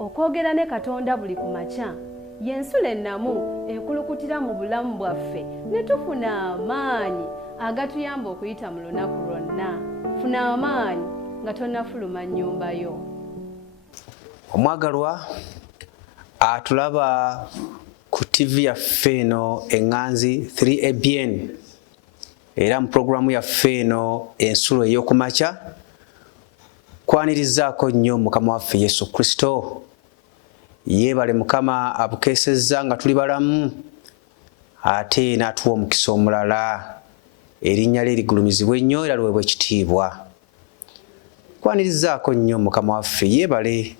okwogera ne Katonda buli ku makya y'ensula ennamu ekulukutira mu bulamu bwaffe ne tufuna amaanyi agatuyamba okuyita mu lunaku lwonna. Funa amaanyi nga tonnafuluma nnyumba yo. Omwagalwa atulaba ku TV yaffe eno Enganzi 3ABN era mu programu yaffe eno ensulo ey'okumakya kwanirizaako nnyo Mukama waffe Yesu Kristo. Yeebale Mukama abukeesezza nga tuli balamu ate n'atuwa omukisa omulala. Erinnya lye ligulumizibwe ennyo era liweebwe ekitiibwa. Kwanirizaako nnyo Mukama waffe, yeebale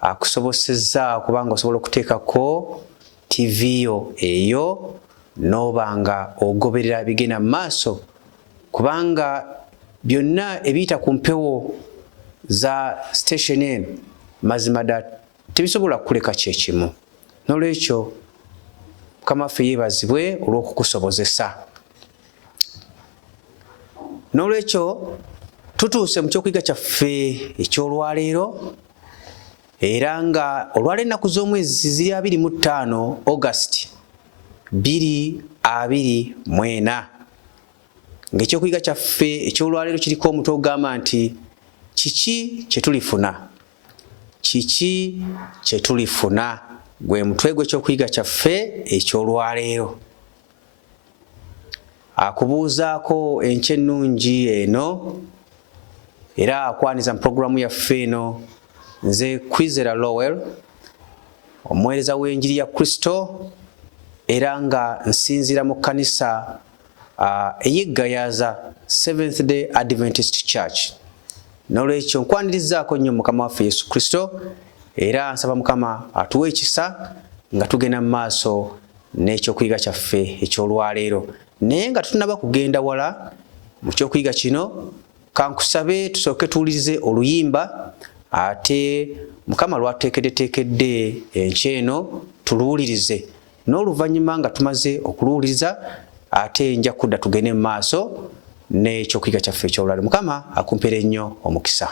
akusobosezza kubanga osobola okuteekako TV yo eyo n'obanga ogoberera bigenda mu maaso, kubanga byonna ebiyita ku mpewo za station eno mazima ddala tebisobola kuleka kyekimu. N'olwekyo Mukama waffe yeebazibwe olw'okukusobozesa. N'olwekyo tutuuse mu kyokuyiga kyaffe eky'olwaleero era nga olwaleero ennaku z'omwezi ziri 25 August 2024 ng'ekyokuyiga kyaffe eky'olwaleero kiriko omutwe ogamba nti kiki kye tulifuna. Kiki kye tulifuna gwe mutwe gw'ekyokuyiga kyaffe eky'olwaleero. Akubuuzaako enkya ennungi eno era akwaniza mu programu yaffe eno nze Kwizera Lowell, omuweereza w'enjiri ya Kristo era nga nsinziira mu kkanisa ey'Eggayaza Seventh Day Adventist Church. N'olwekyo nkwanirizaako nnyo Mukama waffe Yesu Kristo era nsaba Mukama atuwe ekisa nga tugenda mu maaso n'ekyokuyiga kyaffe eky'olwaleero. Naye nga tutunaba kugenda wala mu kyokuyiga kino, kankusabe tusooke tuwulirize oluyimba ate Mukama lwatuteekeddeteekedde enkya eno tuluwulirize. N'oluvannyuma nga tumaze okuluwuliriza ate nja kudda tugende mu maaso n'ekyokuyiga kyaffe eky'olwaleero. Mukama akumpere nnyo omukisa.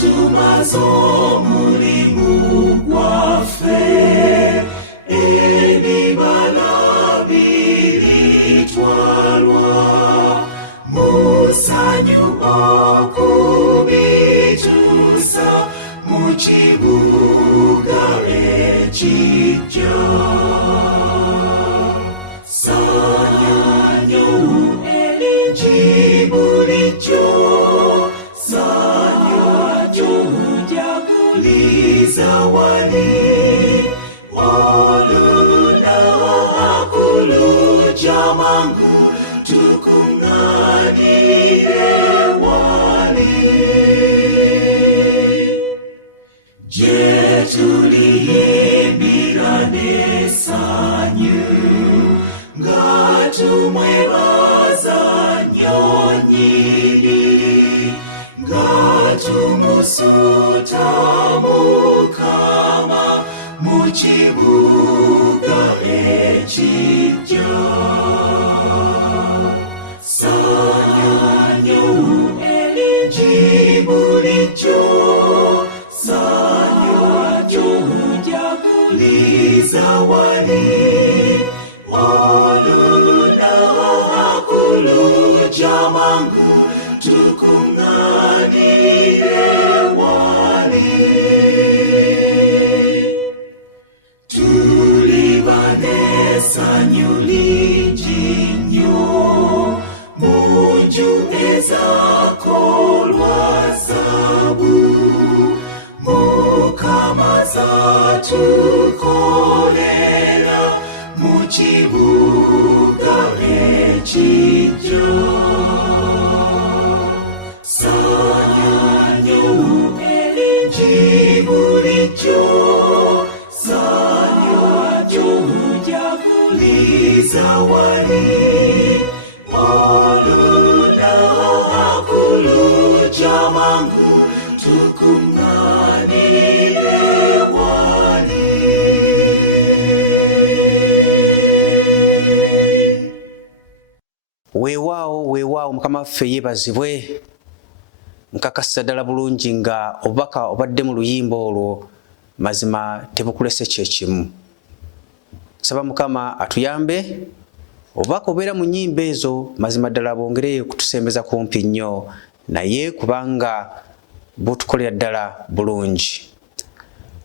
Tumazo mulimu gwaffe ebibala biritwalwa musanyu okubituusa mu kibuga ekijja. Sayanyo eringi bulijjo zawadi oluda akuluja mangu tukunganire wali je tuliyimbira n'essanyu nga tumwebaza nnyonyini tumusuta Mukama mu kibuga ekijja. Sayanyo eringi bulijjo sanyo jaguliza wali oluda akuluja mangu tukunganire wali tulibanessanyu lingi nnyo mu nju ezakolwa zaabu. Mukama zatukolera mu kibuga ekijja. Sayanyo eringi bulijjo sanyo jaguliza wali oluda akuluja mangu tukunganire wali. waffe yeebazibwe. Nkakasa ddala bulungi nga obubaka obadde mu luyimba olwo mazima tebukulese kyekimu. Nsaba Mukama atuyambe obubaka obeera mu nnyimba ezo mazima ddala bongere kutusembeza kumpi nnyo naye kubanga butukolera ddala bulungi.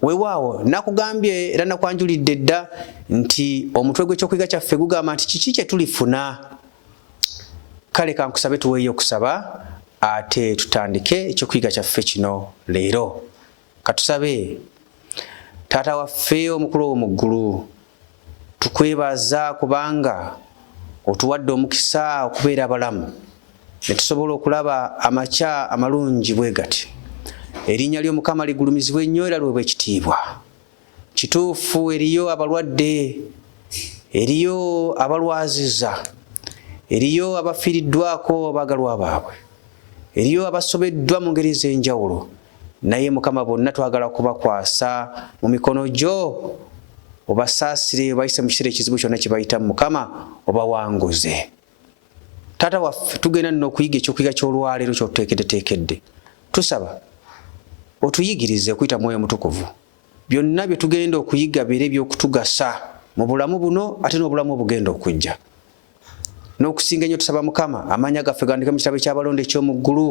Weewaawo nakugambye era nakwanjulidde dda nti omutwe gw'ekyokuyiga kyaffe gugamba nti kiki kye tulifuna. Kale kankusabe tuweeyo okusaba ate tutandike ekyokuyiga kyaffe kino leero. Katusabe. Taata waffe omukulu ow'omu ggulu, tukwebaza kubanga otuwadde omukisa okubeera abalamu ne tusobola okulaba amakya amalungi bwe gati. Erinnya ly'Omukama ligulumizibwe nnyo era liweebwe ekitiibwa. Kituufu eriyo abalwadde, eriyo abalwaziza, eriyo abafiiriddwako abaagalwa baabwe, eriyo abasobeddwa mu ngeri ez'enjawulo, naye Mukama bonna twagala kubakwasa mu mikono gyo, obasaasire bayise mu kiseera ekizibu kyonna kye bayitamu. Mukama obawanguze. Taata waffe tugenda nno okuyiga ekyokuyiga ky'olwaleero ky'otuteekeddeteekedde. Tusaba otuyigirize okuyita Mwoyo Mutukuvu. Byonna bye tugenda okuyiga bibeere eby'okutugasa mu bulamu buno ate n'obulamu obugenda okujja. N'okusinga ennyo tusaba Mukama amaanyi gaffe gandike mu kitabo ky'abalonde eky'omu ggulu.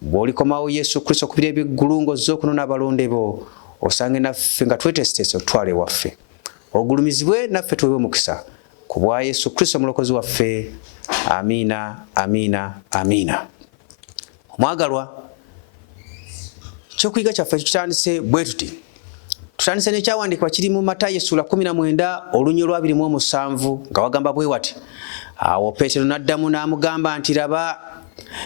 Bw'olikomawo Yesu Kristo okubira eby'eggulu ng'ozze okunona abalonde bo, osange naffe nga tweteeseteese otwale waffe. Ogulumizibwe naffe tuweebwe omukisa. Ku bwa Yesu Kristo omulokozi waffe. Amiina, amiina, amiina. Omwagalwa, ekyokuyiga kyaffe tutandise bwe tuti. Tutandise n'ekyawandiikibwa kiri mu Matayo essula 19 olunnyo lwa 27 nga wagamba bwe wati. Awo Peetero n'addamu n'amugamba nti laba,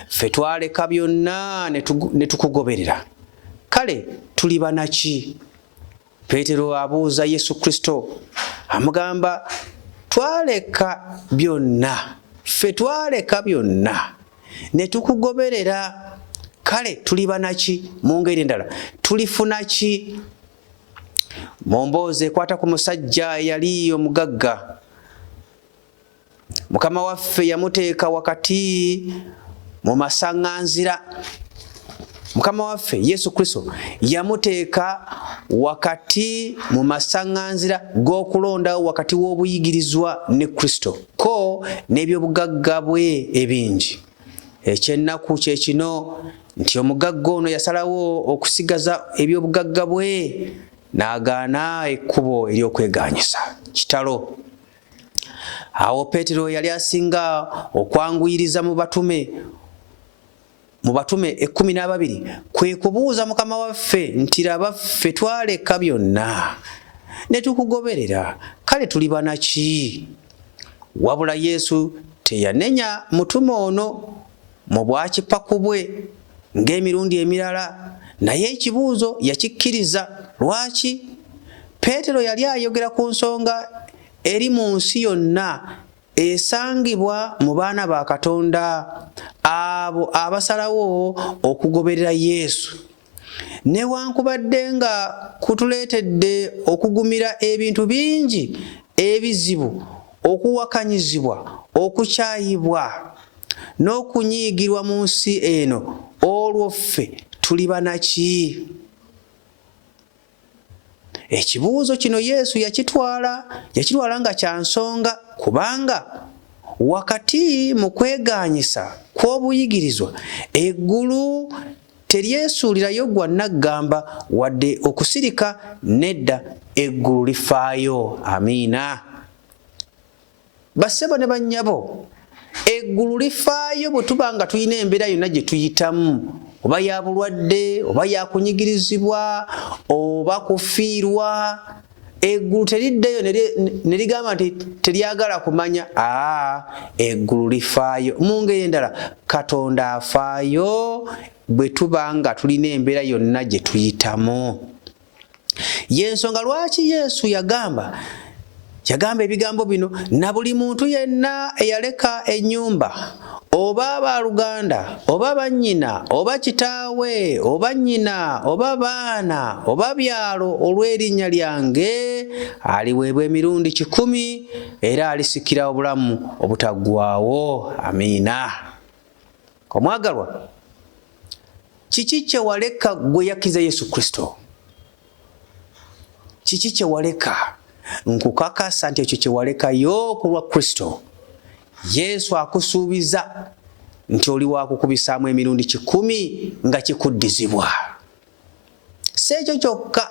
ffe twaleka byonna ne tukugoberera. Kale tuliba naki? Peetero abuuza Yesu Kristo amugamba twaleka byonna, ffe twaleka byonna ne tukugoberera. Kale tuliba naki? Mu ngeri endala tulifuna ki? Mu mboozi ekwata ku musajja eyali omugagga, Mukama waffe yamuteeka wakati mu masaŋŋanzira. Mukama waffe Yesu Kristo yamuteeka wakati mu masaŋŋanzira g'okulondawo wakati w'obuyigirizwa ne Kristo ko n'ebyobugagga bwe ebingi. Ekyennaku kye kino nti omugagga ono yasalawo okusigaza ebyobugagga bwe n'agaana ekkubo ery'okweganyisa. Kitalo. Awo Peetero yali asinga okwanguyiriza mu batume 12 kwe kubuuza Mukama waffe nti laba, ffe twaleka byonna ne tukugoberera. Kale tuliba naki? Wabula Yesu teyanenya mutume ono mu bwakipaku bwe ng'emirundi emirala, naye ekibuuzo yakikkiriza. Lwaki? Peetero yali ayogera ku nsonga eri mu nsi yonna esangibwa mu baana ba Katonda, abo abasalawo okugoberera Yesu. Newankubadde nga kutuleetedde okugumira ebintu bingi ebizibu, okuwakanyizibwa, okukyayibwa n'okunyiigirwa mu nsi eno, olwo ffe tuliba naki? Ekibuuzo kino Yesu yakitwala nga kya nsonga, kubanga wakati mu kweganyisa kw'obuyigirizwa eggulu teryesuulirayo gwa naggamba wadde okusirika. Nedda, eggulu lifaayo. Amiina. Bassebo ne bannyabo, eggulu lifaayo bwe tuba nga tulina embeera yonna gye tuyitamu, oba ya bulwadde, oba ya kunyigirizibwa, oba kufiirwa. Eggulu teriddeyo ne ligamba nti teryagala kumanya. Eggulu lifaayo. Mu ngeri endala Katonda afaayo bwe tuba nga tulina embeera yonna gye tuyitamu. Y'ensonga lwaki Yesu yagamba ebigambo bino, na buli muntu yenna eyaleka ennyumba, oba abaluganda, oba bannyina, oba kitaawe, oba nnyina, oba baana, oba byalo olw'erinnya lyange, aliweebwa emirundi 10 era alisikira obulamu obutaggwaawo. Amiina. Omwagalwa, kiki kye waleka gwe yakkiza Yesu Kristo? Kiki kye waleka? Nkukakasa nti ekyo kye walekayo ku lwa Kristo. Yesu akusuubiza nti oli wakukubisaamu emirundi 10 nga kikuddizibwa. Si ekyo kyokka,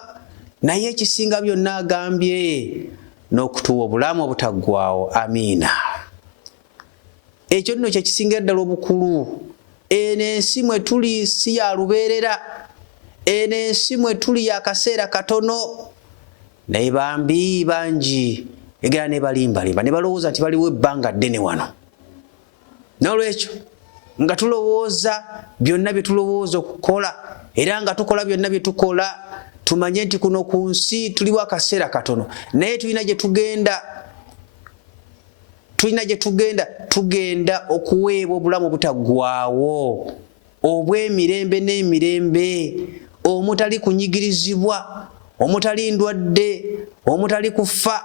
naye ekisinga byonna agambye n'okutuwa obulamu obutaggwaawo. Amiina. Ekyo nno kye kisingira ddala obukulu. Eno ensi mwe tuli si ya lubeerera. Eno ensi mwe tuli ya kaseera katono. Naye bambi bangi egera ne balimbalimba ne balowooza nti baliwo ebbanga ddene wano. N'olwekyo nga tulowooza byonna bye tulowooza okukola era nga tukola byonna bye tukola, tumanye nti kuno ku nsi tuliwo akaseera katono, naye tulina gye tugenda okuweebwa obulamu obutaggwaawo obw'emirembe n'emirembe, omutali kunyigirizibwa, omutali ndwadde, omutali kufa,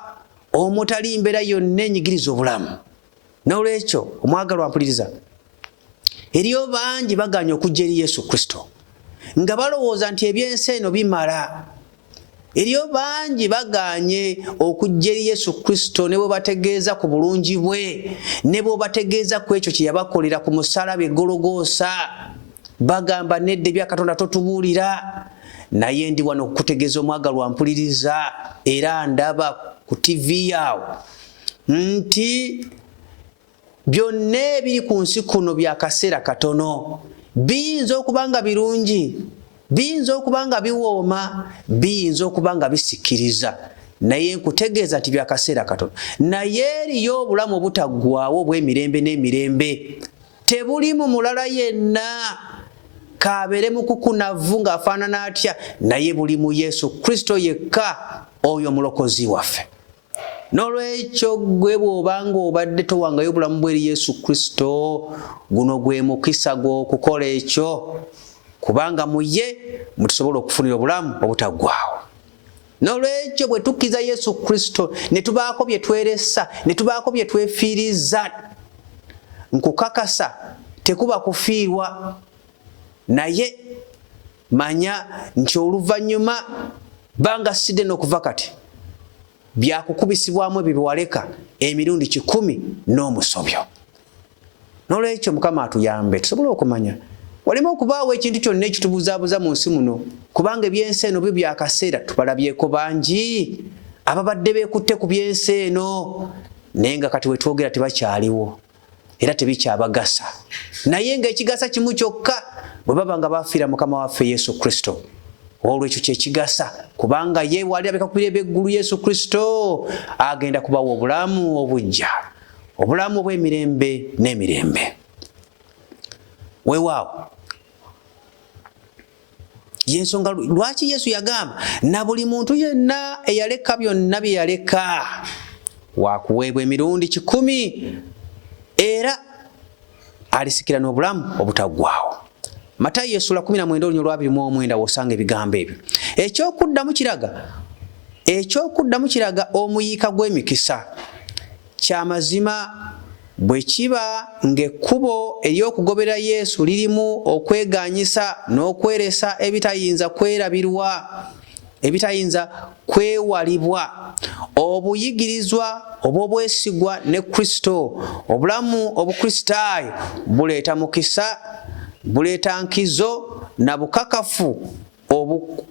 omutali mbeera yonna enyigiriza obulamu. N'olwekyo omwagalwa mpuliriza, eriyo bangi baganya okujja eri Yesu Kristo nga balowooza nti ebyensi eno bimala. Eriyo bangi baganye okujja eri Yesu Kristo ne bwe bategeeza ku bulungi bwe, ne bwe bategeeza ku ekyo kye yabakolera ku musaalaba e Gologoosa. Bagamba nedda ebya Katonda totubuulira. Naye ndi wano okukutegeeza omwagalwa mpuliriza era ndaba ku TV yawo nti byonna ebiri ku nsi kuno bya kaseera katono. Biyinza okuba nga birungi, biyinza okuba nga biwooma, biyinza okuba nga bisikiriza, naye nkutegeeza nti bya kaseera katono. Naye eriyo obulamu obutaggwaawo obw'emirembe n'emirembe. Tebulimu mulala yenna kabeere mukukunavu ng'afaanana atya, naye buli mu Yesu Kristo yekka, oyo mulokozi waffe. N'olwekyo gwe bw'obanga obadde towangayo obulamu bw'eri Yesu Kristo, guno gwe mukisa gw'okukola ekyo, kubanga mu ye mutusobola okufunira obulamu obutaggwaawo. N'olwekyo bwe tukkiza Yesu Kristo ne tubaako bye tweresa, ne tubaako bye twefiiriza, nkukakasa tekuba kufiirwa, naye manya nti oluvannyuma banga sidde n'okuva kati byakukubisibwamu ebyo byewaleka emirundi 10 n'omusobyo. N'olwekyo Mukama atuyambe tusobole okumanya walema okubaawo ekintu kyonna ekitubuzaabuza mu nsi muno, kubanga ebyensi eno byo byakaseera. Tubalabyeko bangi ababadde beekutte ku byensi eno, naye nga kati wetwogera tebakyaliwo era tebikyabagasa. Naye ng'ekigasa kimu kyokka, bwe baba nga bafiira Mukama waffe Yesu Kristo. Olwekyo kyekigasa, kubanga ye wali abeka ku bire by'eggulu Yesu Kristo agenda kubawa obulamu obujja, obulamu obw'emirembe n'emirembe. Weewaawo yensonga lwaki Yesu yagamba na buli muntu yenna eyaleka byonna bye yaleka waakuweebwa emirundi 10 era alisikira n'obulamu obutaggwaawo. Matayo essula 19:29 wosanga ebigambo ebyo. Ekyokuddamu kiraga omuyiika gw'emikisa. Kyamazima bwe kiba ng'ekkubo ery'okugobera Yesu lirimu okweganyisa n'okweresa ebitayinza kwerabirwa, ebitayinza kwewalibwa, obuyigirizwa obw'obwesigwa ne Kristo, obulamu obukristaayo buleeta mukisa, buleeta nkizo na bukakafu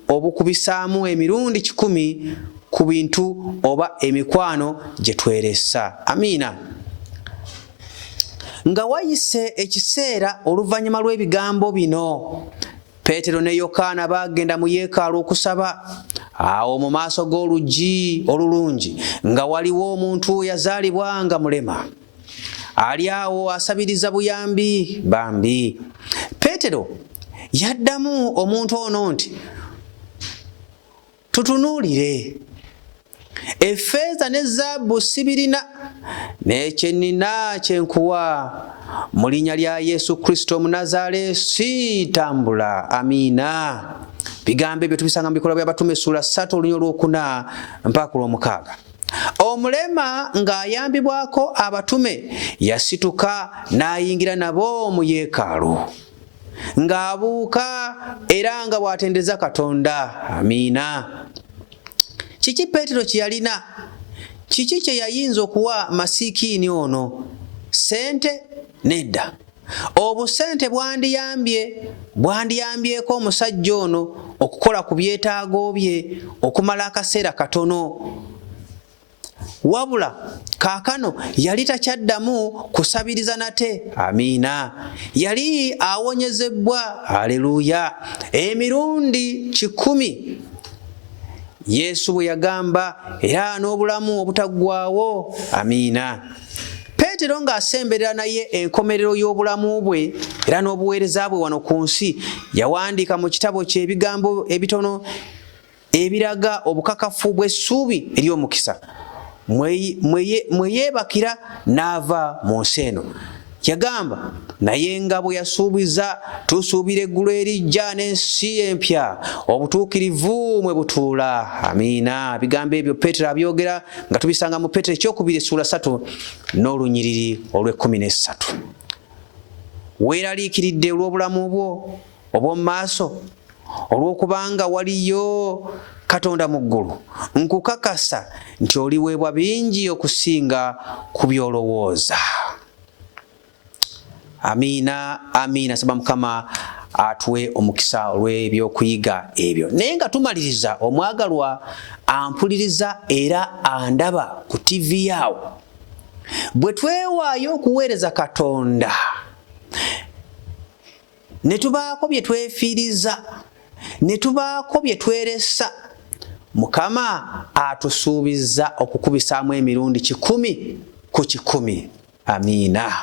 obukubisaamu emirundi 10 ku bintu oba emikwano gye tweresa. Amiina. Nga wayise ekiseera oluvannyuma lw'ebigambo bino, Peetero ne Yokaana baagenda mu yeekaalu okusaba. Awo mu maaso g'oluggi olulungi nga waliwo omuntu yazaalibwa nga mulema, ali awo asabiriza buyambi bambi. Peetero yaddamu omuntu ono nti, tutunuulire, effeeza ne zaabu sibirina, n'ekyenina kyenkuwa, mu linnya lya Yesu Kristo Omunnazaaleesi tambula. Amiina. Bigambo ebyo tubisanga mu Bikolwa by'Abatume essula 3 olunya olw'okuna mpaka olw'omukaaga. Omulema ng'ayambibwako abatume yasituka n'ayingira nabo mu yeekaalu ng'abuuka era nga bw'atendereza Katonda. Amiina. Kiki Peetero kye yalina? Kiki kye yayinza okuwa masikiini ono? Ssente? Nedda. Obusente bwandiyambyeko omusajja ono okukola ku byetaago bye okumala akaseera katono. Wabula kaakano yali takyaddamu kusabiriza nate. Amiina. Yali awonyezebbwa. Haleluya. Emirundi 10 Yesu bwe yagamba era n'obulamu obutaggwaawo. Amiina. Peetero ng'asemberera naye enkomerero y'obulamu bwe era n'obuweereza bwe wano ku nsi, yawandiika mu kitabo kye ebigambo ebitono ebiraga obukakafu bw'essuubi ery'omukisa mwe yeebakira n'ava mu nsi eno. Yagamba, naye nga bwe yasuubiza tusuubira eggulu erijja n'ensi empya obutuukirivu mwe butuula. Amiina. Ebigambo ebyo Peetero abyogera nga tubisanga mu Peetero ekyokubiri essula 3 n'olunyiriri olw'13. Weeraliikiridde olw'obulamu bwo obw'omu maaso olw'okubanga waliyo Katonda mu ggulu. Nkukakasa nti oliweebwa bingi okusinga ku by'olowooza. Amiina. Amiina. Saba Mukama atuwe omukisa olw'ebyokuyiga ebyo. Naye nga tumaliriza, omwagalwa ampuliriza era andaba ku TV yaawo, bwe twewaayo okuweereza Katonda ne tubaako bye twefiiriza, ne tubaako bye tweresa, Mukama atusuubiza okukubisaamu emirundi 10 ku 10. Amiina.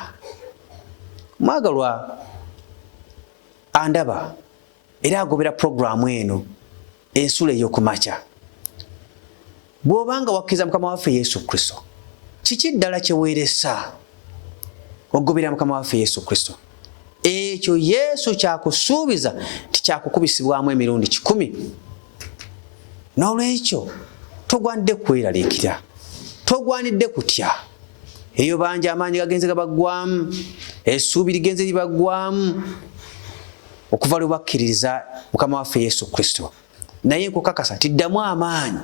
Mwagalwa andaba era agobera puroguramu eno ensula ey'okumakya. Bw'obanga wakkiriza Mukama waffe Yesu Kristo, kiki ddala kye weeresa ogobera Mukama waffe Yesu Kristo? Ekyo Yesu kyakusuubiza nti kyakukubisibwamu emirundi 10. N'olwekyo togwanidde kweraliikira, togwanidde kutya. Eyo bangi amaanyi gagenze gabaggwamu, essuubi ligenze libaggwamu okuva lwe bakkiririza Mukama waffe Yesu Kristo. Naye nkukakasa tiddamu amaanyi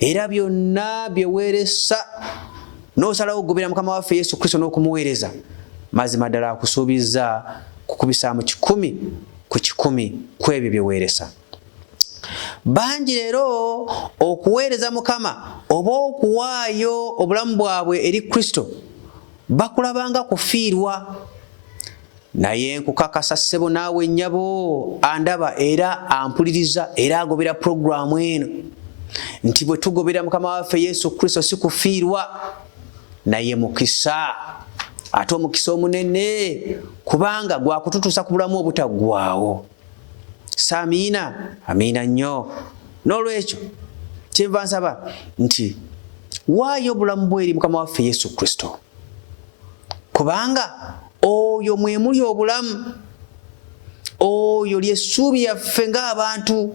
era byonna bye weeresa n'osalawo okugobera Mukama waffe Yesu Kristo n'okumuweereza, mazima ddala akusuubiza kukubisaamu 10 ku 10 ku ebyo bye weeresa. Bangi leero okuweereza Mukama oba okuwaayo obulamu bwabwe eri Kristo bakulabanga kufiirwa. Naye nkukakasa ssebo naawe nnyabo andaba era ampuliriza era agobera puroguramu eno nti bwe tugobera Mukama waffe Yesu Kristo si kufiirwa, naye mukisa. Ate omukisa omunene kubanga gwakututuusa ku bulamu obutaggwaawo. Amiina. Amiina nnyo. N'olwekyo kyenva nsaba nti waayo obulamu bwe eri Mukama waffe Yesu Kristo, kubanga oyo mwe muli obulamu, oyo ly'essuubi yaffe ng'abantu,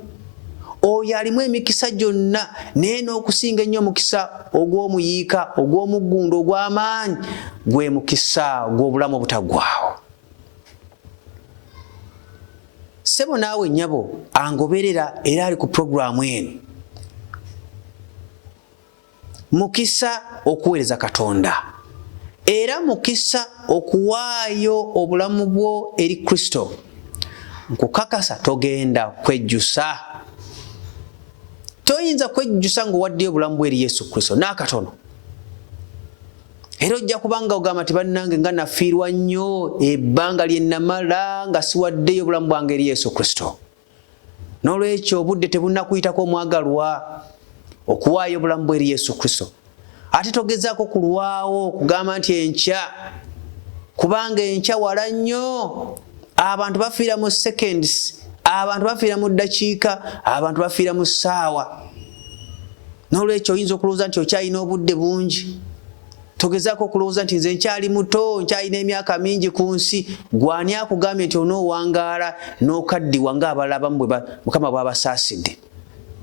oyo alimu emikisa gyonna, naye n'okusinga ennyo omukisa ogw'omuyiika, ogw'omuggundo, ogw'amaanyi, gwe mukisa gw'obulamu obutaggwaawo. Ssebo naawe nnyabo angoberera era ali ku puroguramu eno, mukisa okuweereza Katonda era mukisa okuwaayo obulamu bwo eri Kristo. Nkukakasa togenda kwejjusa, toyinza kwejjusa ng'owaddeyo obulamu bwo eri Yesu Kristo n'akatono. Era ojja kubanga ogamba nti bannange nga nafiirwa nnyo ebbanga lye namala nga siwaddeyo obulamu bwange eri Yesu Kristo. N'olwekyo obudde tebunnakuyitako omwagalwa okuwaayo obulamu bwe eri Yesu Kristo. Ate togezaako kulwawo kugamba nti enkya, kubanga enkya wala nnyo. Abantu bafiira mu seconds, abantu bafiira mu ddakiika, abantu bafiira mu ssaawa. N'olwekyo oyinza okulowooza nti okyalina obudde bungi. Togezaako okulowooza nti nze nkyali muto, nkyalina emyaka mingi ku nsi. Gwani akugambye nti onoowangaala n'okaddiwa ng'abalala abamu Mukama bw'abasaasidde,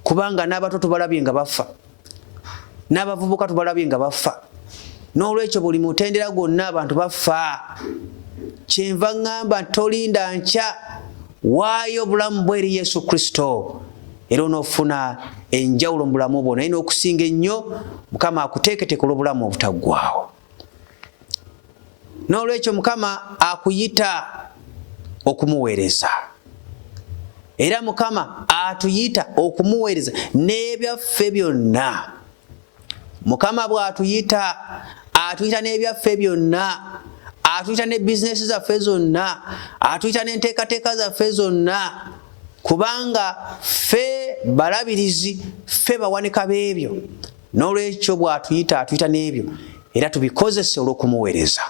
kubanga n'abato tubalabye nga bafa. n'abavubuka tubalabye nga bafa. N'olwekyo buli mutendera gwonna abantu bafa. Kyenva ngamba tolinda nkya, waayo obulamu bwe eri Yesu Kristo era onoofuna enjawulo mu bulamu bwo, naye n'okusinga ennyo Mukama akuteeketeeka olw'obulamu obutaggwaawo. N'olwekyo Mukama akuyita okumuweereza, era Mukama atuyita okumuweereza n'ebyaffe byonna. Mukama bw'atuyita, atuyita n'ebyaffe byonna, atuyita ne bizinesi zaffe zonna, atuyita n'enteekateeka zaffe zonna, kubanga ffe balabirizi, ffe bawanika b'ebyo. N'olwekyo bw'atuyita, atuyita n'ebyo era tubikozese olw'okumuweereza.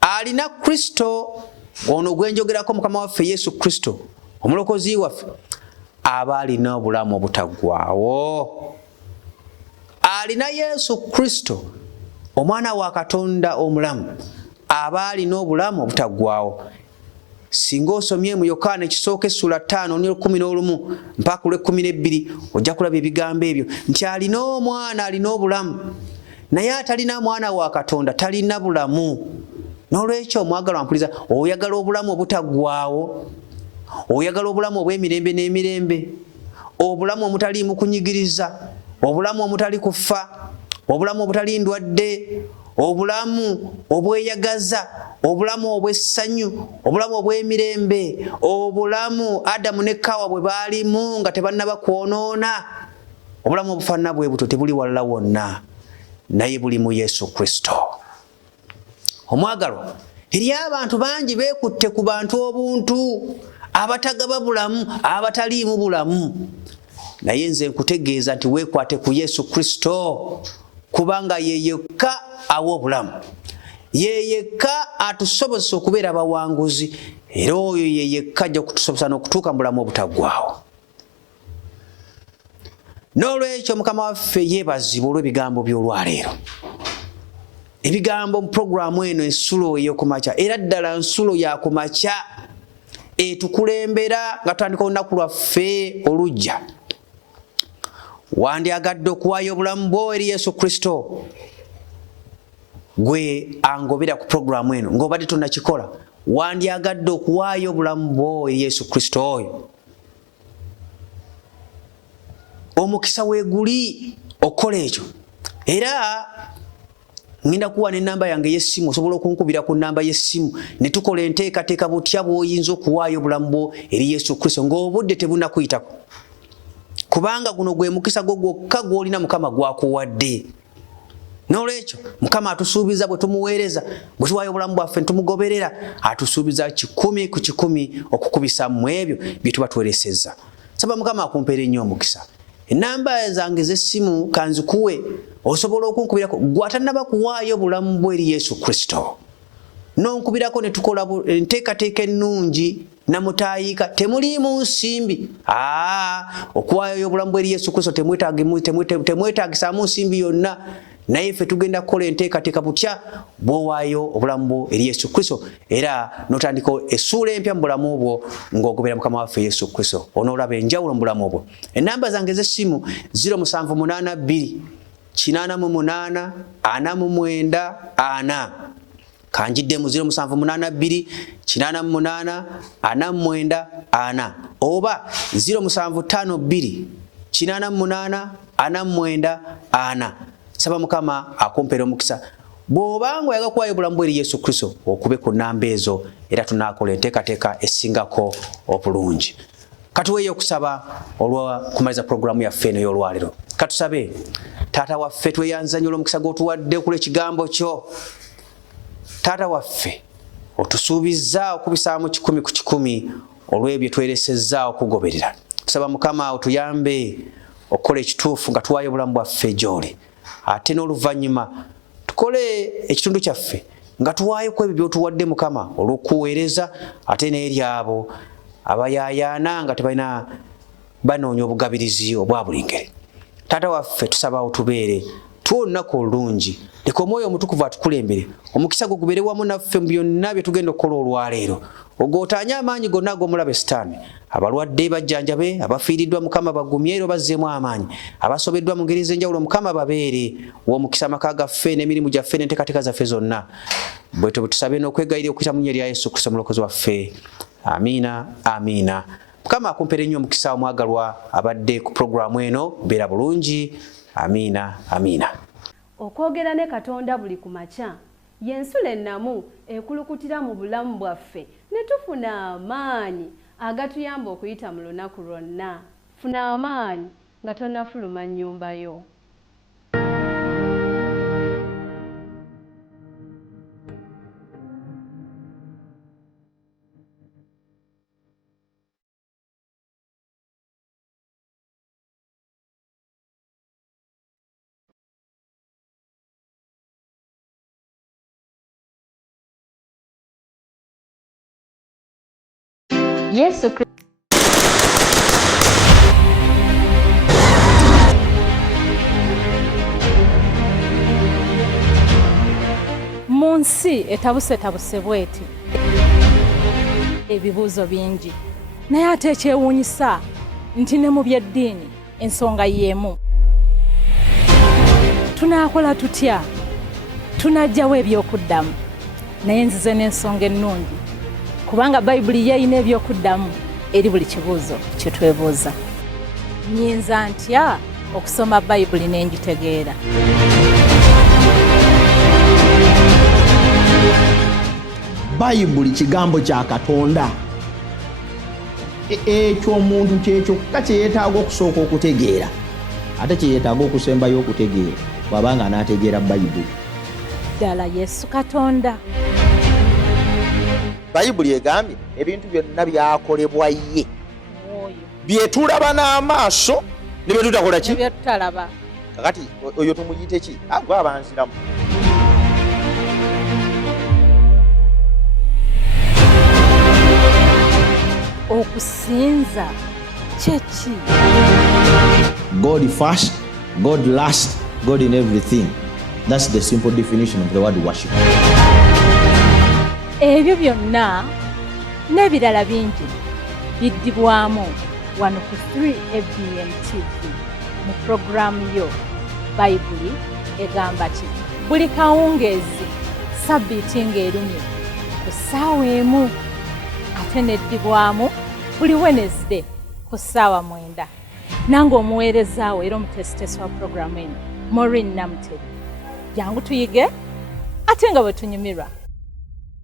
Alina Kristo ono gwe njogerako, Mukama waffe Yesu Kristo omulokozi waffe, aba alina obulamu obutaggwaawo. Alina Yesu Kristo omwana wa Katonda omulamu, aba alina obulamu obutaggwaawo. Singa osomye mu Yokaana ekisooka essula 5:11 mpaka 12 ojja kulaba ebigambo ebyo nti alina omwana, alina obulamu, naye atalina mwana wa Katonda talina bulamu. N'olwekyo omwagalwa mpuliriza, oyagala obulamu obutaggwaawo, oyagala obulamu obw'emirembe n'emirembe, obulamu omutaliimu kunyigiriza, obulamu omutali kufa, obulamu obutali ndwadde, obulamu obweyagaza, obulamu obw'essanyu, obulamu obw'emirembe, obulamu Adamu ne Kawa bwe baalimu nga tebannaba kwonoona, obulamu obufaanana bwe butyo tebuli walala wonna, naye buli mu Yesu Kristo. Omwagalwa, eriyo abantu bangi beekutte ku bantu obuntu, abatagaba bulamu, abataliimu bulamu. Naye nze nkutegeeza nti weekwate ku Yesu Kristo, kubanga ye yekka awa obulamu, ye yekka atusobozesa okubeera abawanguzi, era oyo ye yekka ajja kutusobozesa n'okutuuka mu bulamu obutaggwaawo. N'olwekyo Mukama waffe yeebazibwa olw'ebigambo by'olwaleero. Ebigambo mu puroguramu eno ensulo ey'okumakya, era ddala nsulo ya kumakya etukulembera nga tutandika olunaku lwaffe olujja. Wandyagadde okuwaayo obulamu bwo eri Yesu Kristo, gwe angobera ku puroguramu eno ng'obadde tonnakikola, wandyagadde okuwaayo obulamu bwo eri Yesu Kristo oyo. Omukisa weeguli okukola ekyo, era ngenda kuwa n'ennamba yange y'essimu, osobola okunkubira ku nnamba y'essimu ne tukola enteekateeka butya bw'oyinza okuwaayo obulamu bwo eri Yesu Kristo ng'obudde tebunakuyitako, kubanga guno gwe mukisa gwo gwokka gw'olina Mukama gwakuwadde. N'olwekyo Mukama atusuubiza bwe tumuweereza, bwe tuwaayo obulamu bwaffe ne tumugoberera, atusuubiza 100 ku 100 okukubisa mu ebyo bye tuba tweresezza. Saba Mukama akumpeera ennyo omukisa. Ennamba zange z'essimu kanzikuwe, osobola okunkubirako gw'atannaba kuwaayo obulamu bwe eri Yesu Kristo. N'onkubirako ne tukola enteekateeka ennungi namutaayika, temuliimu nsimbi. Okuwaayo obulamu bwe eri Yesu Kristo temwetaagisaamu nsimbi yonna, naye ffe tugenda kukola enteekateeka butya bw'owaayo obulamu bwo eri Yesu Kristo, era n'otandika essuula empya mu bulamu bwo ng'ogobera Mukama waffe Yesu Kristo, onoolaba enjawulo mu bulamu bwo. Ennamba zange z'essimu 0782 88 49 4. Kanjiddemu 0782 88 49 4 oba 0752 88 49 4. Saba Mukama akumpeera omukisa. Bw'obanga oyaga kuwaayo obulamu bwe eri Yesu Kristo, okube ku nnamba ezo era tunaakola enteekateeka essingako obulungi. Katuweeyo okusaba olw'okumaliza puroguramu yaffe eno y'olwaleero. Katusabe. Taata waffe, tweyanza nnyo olw'omukisa gw'otuwadde okula ekigambo kyo. Taata waffe, otusuubizza okubisaamu 100 ku 100 olw'ebyo tweresezza okugoberera. Tusaba Mukama otuyambe okukola ekituufu nga tuwaayo obulamu bwaffe gy'oli. Ate n'oluvannyuma tukole ekitundu kyaffe nga tuwaayo ku ebyo by'otuwadde Mukama olw'okuweereza, ate n'eri abo abayaayaana nga tebalina banoonya obugabirizi obwa buli ngeri. Taata waffe, tusaba otubeere tuwa olunaku olulungi, leka Omwoyo Omutukuvu atukulembere, omukisa gwo gubeere wamu naffe mu byonna bye tugenda okukola olwaleero, ogootaanye amaanyi gonna ag'omulabe Sitaani abalwadde bajjanjabe, abafiiriddwa Mukama bagumye era bazzeemu amaanyi, abasobeddwa mu ngeri ez'enjawulo Mukama babeere w'omukisa amaka gaffe n'emirimu gyaffe n'enteekateeka zaffe zonna. Bwetyo butusabe n'okwegayirira okuyita mu linnya lya Yesu Kristo omulokozi waffe. Amiina, amiina. Mukama akumpere nnyo omukisa omwagalwa abadde ku pulogulaamu eno. Beera bulungi. Amiina, amiina. Okwogera ne Katonda buli ku makya y'ensula ennamu ekulukutira mu bulamu bwaffe ne tufuna amaanyi agatuyamba okuyita mu lunaku lwonna. Funa amaanyi nga tonnafuluma nnyumba yo. Yesu Kristo mu nsi etabusetabuse bweti ebibuuzo bingi, naye ate ekyewuunyisa nti ne mu byeddiini ensonga y'emu. Tunaakola tutya? Tunajjawo ebyokuddamu? Naye nzize n'ensonga ennungi, kubanga Bayibuli yeyina ebyokuddamu eri buli kibuuzo kye twebuuza. Nnyinza ntya okusoma Bayibuli ne ngitegeera? Bayibuli kigambo kya Katonda. Ekyo omuntu kyekyo kye yeetaaga okusooka okutegeera, ate kye yeetaaga okusembayo okutegeera bw'abanga anaategeera Bayibuli. Ddala Yesu Katonda. Bayibuli egambye ebintu byonna byakolebwa ye, bye tulaba n'amaaso ne bye tutakola ki? Bye tutalaba. Kakati oyo tumuyite ki? Agwa abanziramu. Okusinza kyeki? God first, God last, God in everything. That's the simple definition of the word worship. Ebyo byonna n'ebirala bingi biddibwamu wano ku 3ABN TV mu puroguramu yo Bayibuli egamba ki? Buli kawungeezi sabbiiti ng'erumye ku ssaawa emu, ate n'eddibwamu buli Wednesday ku ssaawa 9. Nange omuweerezaawo era omutesitesi wa puroguramu eno Maureen Namuteri. Jangu tuyige ate nga bwe tunyumirwa.